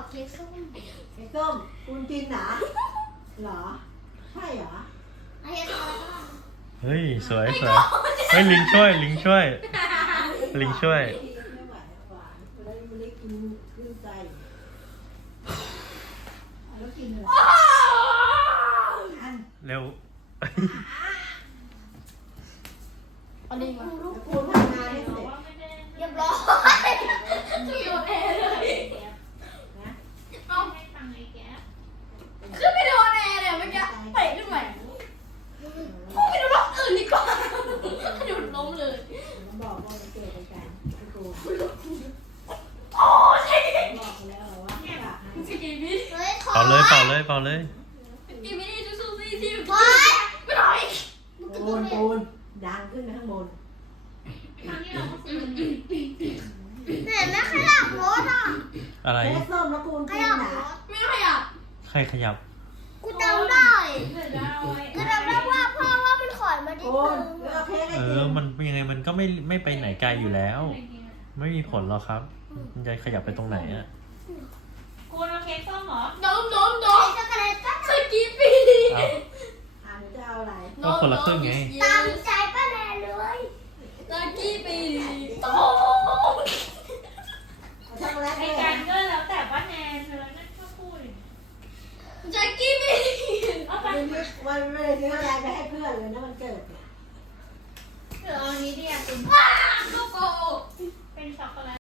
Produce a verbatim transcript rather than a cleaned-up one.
เค้กส้มไอ้ส้มคุณกินเหรอเหรอใช่เหรอไอ้เค้กส้มเฮ้ยสวยสวยเฮ้ยลิงช่วยลิงช่วยลิงช่วยไม่ไหวหวานแล้วมันได้กินขึ้นใจแล้วกินอะไรอันเร็วอันนี้มาลูกปูทำงานให้เสร็จเรียบร้อยทุกโยนแอร์เลยนะเอาขึ้นไปโดนแอร์เลยเมื่อกี้เตะขึ้นมาพุ่งไปโดนรถอื่นดีกว่าหยุดล้มเลยผมบอกว่ามันเกิดอะไรกันไอ้กูโอ้ยบอกแล้วว่าฝากให้สกีมิเฮ้ยเป่าเลยเป่าเลยเป่าเลยสกีมินี่สู้ๆสิทีมไม่หน่อยปูนปูนดังขึ้นไปข้างบนเห็นไหมขยับรถอ่ะอะไรเค้กส้มแล้วปูนขกินยับเหรรอถไม่ขยับใครขยับกูจำได้กูจำได้ว่าพ่อว่ามันขอนมาดิปูนแล้วเค้กไอเอติอมมันยังไงมันก็ไม่ไม่ไปไหนไกลอยู่แล้ว ไม่มีผลหรอกครับ มันจะขยับไปตรงไหนอะคุณเอาเค้กส้มเหรอโดมโดมโดมช็อกโกแลตสกีปีเอาอ่าหนูจะเอาอะไรก็คนละครึ่งไงตามใจป้าแนนเลยสกีปีโตเอาช็อกโกแลตไอด้วยการนะก็แล้วแต่ว่าแนนเธอนั่นชอบพูดสกีปีเอาไปวันไม่ได้ซื้ออะไรไปให้เพื่อนเลยนะมันเกิดเนี่ยเดี๋ยวเอาอันนี้ดิอ่ะคุณว้าโกโก้เป็นช็อกโกแลต